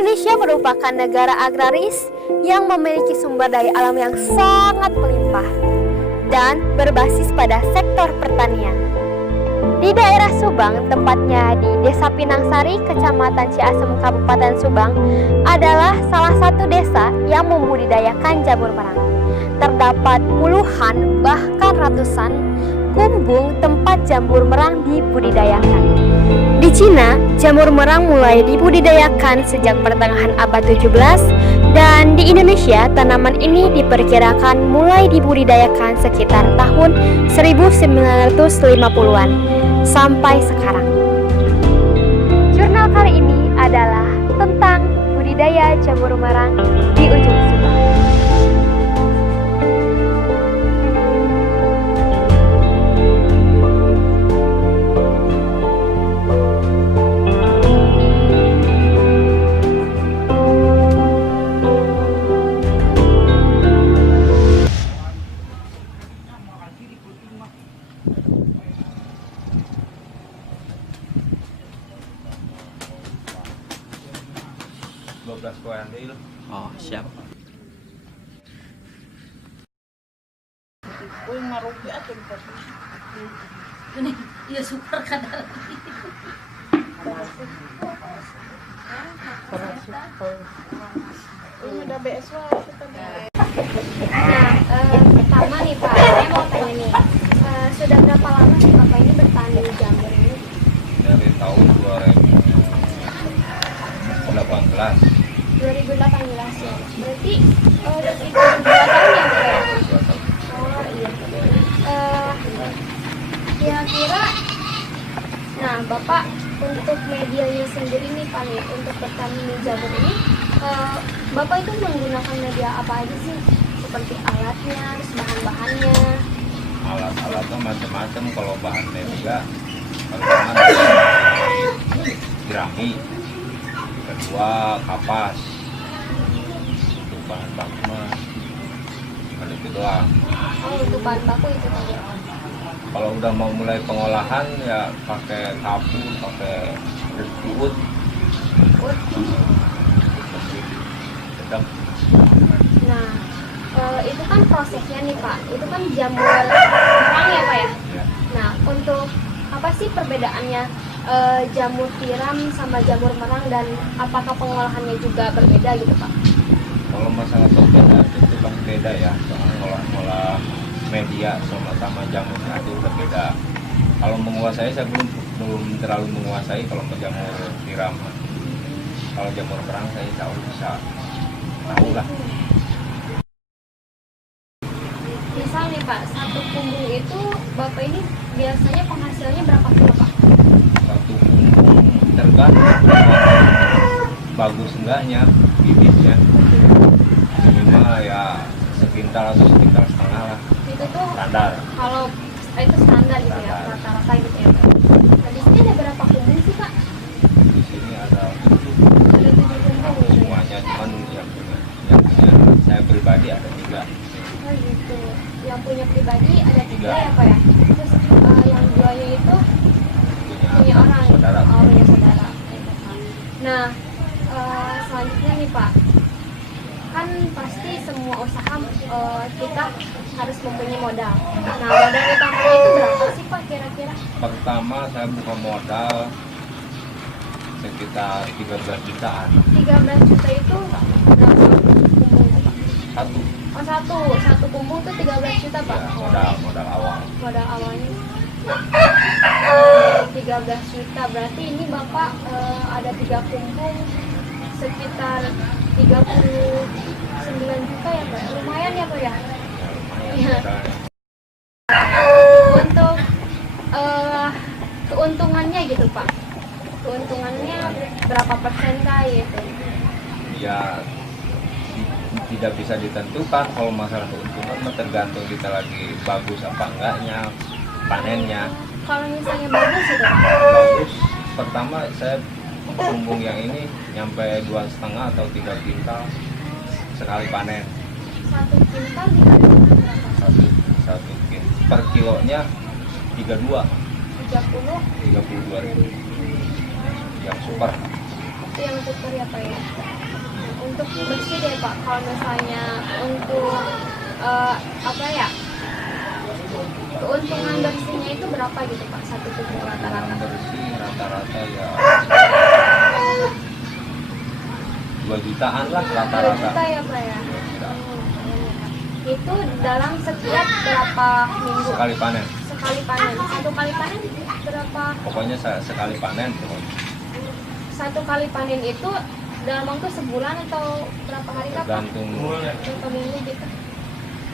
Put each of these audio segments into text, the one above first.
Indonesia merupakan negara agraris yang memiliki sumber daya alam yang sangat melimpah dan berbasis pada sektor pertanian. Di daerah Subang, tepatnya di Desa Pinangsari, Kecamatan Ciasem, Kabupaten Subang, adalah salah satu desa yang membudidayakan jamur merang. Terdapat puluhan bahkan ratusan kumbung tempat jamur merang dibudidayakan. Di Cina, jamur merang mulai dibudidayakan sejak pertengahan abad 17 dan di Indonesia tanaman ini diperkirakan mulai dibudidayakan sekitar tahun 1950-an sampai sekarang. Jurnal kali ini adalah tentang budidaya jamur merang di ujung Subang. Oh, siap. Ini ya super kadar. Ini udah BSW kita. Pertama nih Pak, saya mau tanya nih, sudah berapa lama sih Bapak ini bertani jamur ini? Dari tahun 2018. 2018 ya. Berarti udah sekitar 2 tahun ya Pak ya? Oh iya. Kira-kira, nah Bapak untuk medianya sendiri nih Pak nih, untuk bertani jamur ini, Bapak itu menggunakan media apa aja sih? Seperti alatnya, terus bahan-bahannya? Alat-alatnya macam-macam. Kalau bahan media, pertama jerami, kedua kapas. Untuk bahan baku mah ada itu doang. Oh, untuk bahan baku itu tadi. Kalau udah mau mulai pengolahan ya pakai kapur, pakai uut. Sedap. Nah, itu kan prosesnya nih Pak, itu kan jamur merang ya Pak ya? Ya. Nah, untuk apa sih perbedaannya jamur tiram sama jamur merang dan apakah pengolahannya juga berbeda gitu Pak? Kalau masalah perbedaan itu pasti beda ya. Soalnya ngolah media sama jamurnya itu udah beda. Kalau menguasai saya belum terlalu menguasai kalau jamur tiram. Kalau jamur merang saya tahu bisa tahu lah. Misal nih Pak, satu kumbung itu Bapak ini biasanya penghasilannya berapa kilo Pak? Satu tergantung bagus enggaknya bibitnya. Minimal ya sekintal atau sekintal setengah lah. Itu tuh Standar. kalau itu standar gitu ya, Standar. rata-rata gitu ya Pak. Nah, di sini ada berapa kumbung sih Pak? Di sini ada Ada 7 kumbung gitu ya? semuanya, cuman yang punya saya pribadi ada 3. Oh gitu. Yang punya pribadi ada 3 Tiga. ya Pak ya? Terus yang 2-nya itu punya orang, saudara. oh punya saudara. Nah, selanjutnya nih Pak, kan pasti semua usaha kita harus mempunyai modal. Nah, modal utamanya itu berapa sih Pak kira-kira? Pertama saya buka modal sekitar 13 jutaan. 13 juta itu berapa kumbung? Satu Oh satu kumbung tuh 13 juta Pak? ya, modal awal. Modal awalnya 13 juta, berarti ini Bapak ada 3 kumbung sekitar 39 juta ya Pak? Lumayan ya Pak ya? Iya. Untuk keuntungannya gitu Pak, keuntungannya berapa persen kah gitu? Ya tidak bisa ditentukan. Kalau masalah keuntungan mah tergantung kita lagi bagus apa enggaknya panennya. Kalau misalnya bagus gitu Pak? Bagus, pertama saya kumbung yang ini nyampe 2,5 atau 3 kintal sekali panen. 1 kintal dikali berapa? Satu per kilonya 32 30 32.000 yang super. itu yang super ya Pak ya. Untuk bersih deh Pak, kalau misalnya untuk apa ya, keuntungan bersihnya itu berapa gitu Pak, satu kucing rata-rata? Bersih rata-rata ya 2 jutaan lah 2 rata-rata. juta ya Pak ya? Itu dalam setiap berapa minggu? Sekali panen. Sekali panen. Satu kali panen berapa? Pokoknya sekali panen. Satu kali panen itu dalam waktu sebulan atau berapa hari Kak? Tergantung Berapa minggu gitu?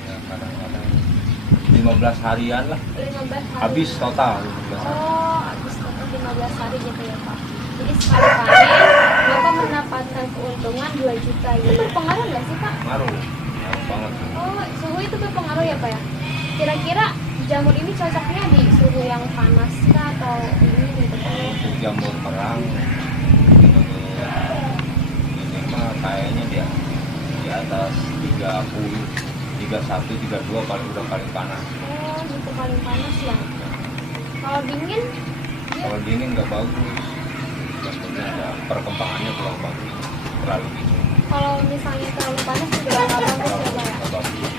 ya, kadang-kadang 15 harian lah. 15 hari. Habis total 15 hari. Oh, habis total 15 hari gitu ya Pak. Jadi sekali panen Bapak mendapatkan keuntungan 2 juta. Itu berpengaruh nggak sih Pak? Ngaruh banget. Oh, suhu itu berpengaruh ya Pak ya? Kira-kira jamur ini cocoknya di suhu yang panas kah atau ini gitu? Untuk jamur merang ini mah kayaknya dia di atas 30, 31, 32 paling panas. Oh, gitu paling panas ya. Kalau dingin, dia Kalau dingin nggak bagus. Jamurnya ya, perkembangannya kurang bagus. Terlalu dingin. kalau misalnya terlalu panas juga nggak bagus ya Pak ya? Nggak bagus.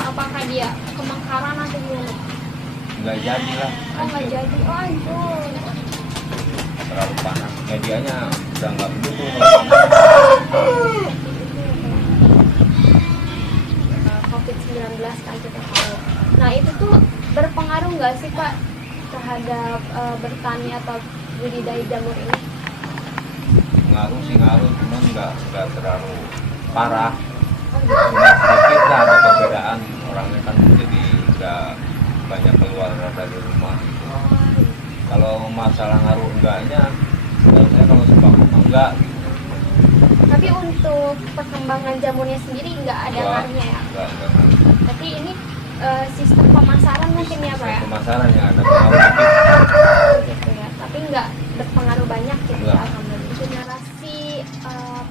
Apakah dia kemekaran atau gimana? Nggak jadi lah. Oh, nggak jadi. Oh, hancur. Terlalu panas. Medianya udah nggak mendukung. COVID-19 kan kita tahu. Nah itu tuh berpengaruh nggak sih Pak terhadap bertani atau budidaya jamur ini? Ngaruh sih ngaruh, cuman nggak terlalu parah. Oh, gitu. Cuma sedikit lah ada perbedaan, orangnya kan jadi nggak banyak keluar dari rumah. Oh, Kalau masalah ngaruh enggaknya, setahu saya kalau sembako mah enggak. tapi untuk perkembangan jamurnya sendiri nggak ada ngaruhnya ya? Enggak. Tapi ini sistem pemasaran mungkin ya Pak ya? Pemasaran yang ada pengaruh dikit. Gitu ya. Tapi nggak berpengaruh banyak gitu ya, Nggak. alhamdulillah. Generasi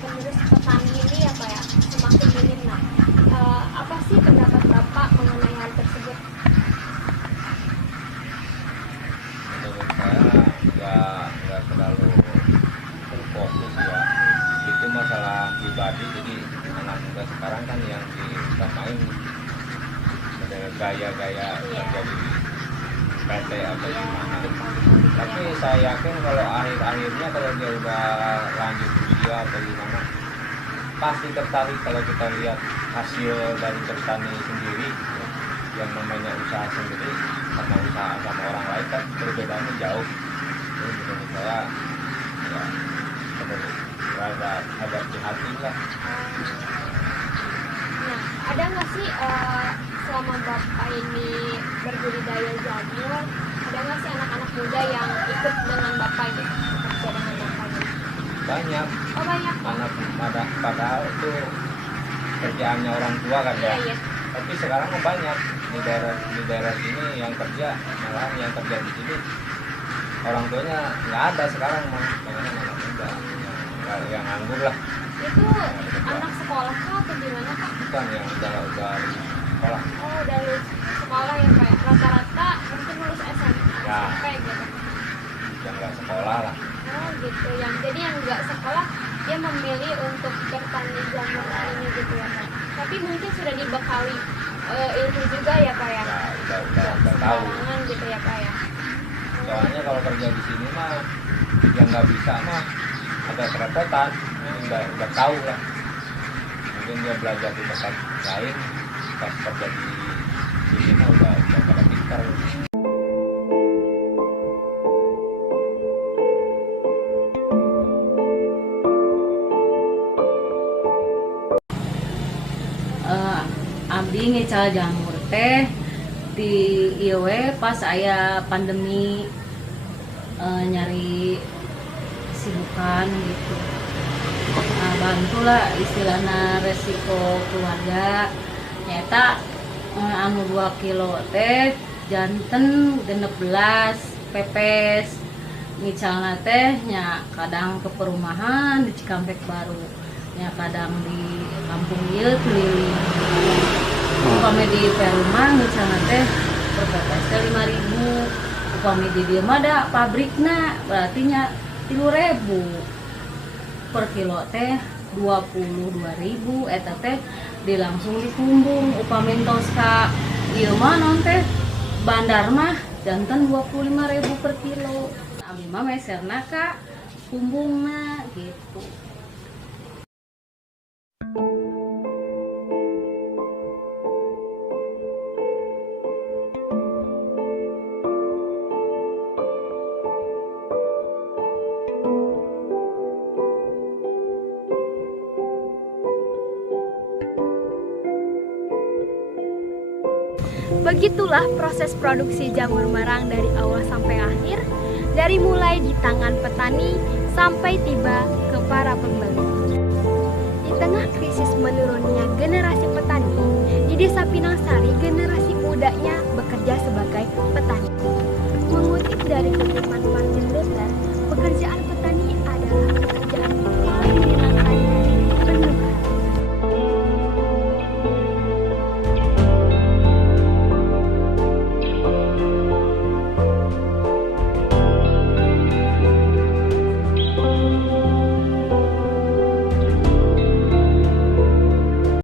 penerus petani ini ya Pak ya semakin minim. Nah, apa sih pendapat Bapak mengenai hal tersebut? Menurut saya nggak terlalu fokus ya. Itu masalah pribadi, jadi anak muda sekarang kan yang diutamain ada gaya-gaya kerja di PT atau gimana. Tapi saya yakin kalau akhir-akhirnya kalau dia udah lanjut usia atau gimana, pasti tertarik kalau kita lihat hasil dari bertani sendiri gitu. Yang namanya usaha sendiri sama usaha sama orang lain kan perbedaannya jauh. Jadi menurut saya ya agak prihatin lah. Nah, ada nggak sih selama Bapak ini berbudidaya jamur, ada nggak sih anak-anak muda yang ikut dengan Bapak gitu, bekerja dengan Bapak gitu? Banyak Oh banyak Pak? anak padahal itu kerjaannya orang tua kan Iya, ya. iya. Tapi sekarang mah banyak di daerah sini yang kerja, malahan yang kerja di sini orang tuanya nggak ada sekarang mah, makanya anak muda yang nganggur lah. Itu anak sekolah kah atau gimana Pak? Bukan yang udah lulus sekolah. Oh udah lulus sekolah ya Pak? Rata-rata mungkin lulus SMA, Ya. SMP gitu? Yang nggak sekolah lah. Oh gitu, jadi yang nggak sekolah dia memilih untuk bertani jamur ini gitu ya Pak? Tapi mungkin sudah dibekali ilmu juga ya Pak ya? Ya udah tahu. Sembarangan gitu ya Pak ya? Soalnya kalau kerja di sini mah yang nggak bisa mah agak kerepotan. Udah tahu lah. Mungkin dia belajar di tempat lain, pas kerja di sini mah udah pada pintar. Abdi ngecal jamur teh di ieu we pas aya pandemi, nyari sibukan gitu. Nah, bantulah istilahna resiko keluarga nyata anu 2 kilo teh janten 16 pepes micalna teh nya kadang ke perumahan di Cikampek Baru, nya kadang di kampung ieu keliling. Upami di perumahan micalna teh per pepes teh 5.000. Upami di dieu mah da pabrikna berarti nya 3.000. per kilo teh 22.000 eta teh dilangsung dikumbung upamintos ka ieu mah non teh bandar mah janten 25.000 per kilo. Abdi mah meserna ka kumbungna gitu. Begitulah proses produksi jamur merang dari awal sampai akhir, dari mulai di tangan petani sampai tiba ke para pembeli. Di tengah krisis menurunnya generasi petani, di Desa Pinang Sari generasi mudanya bekerja sebagai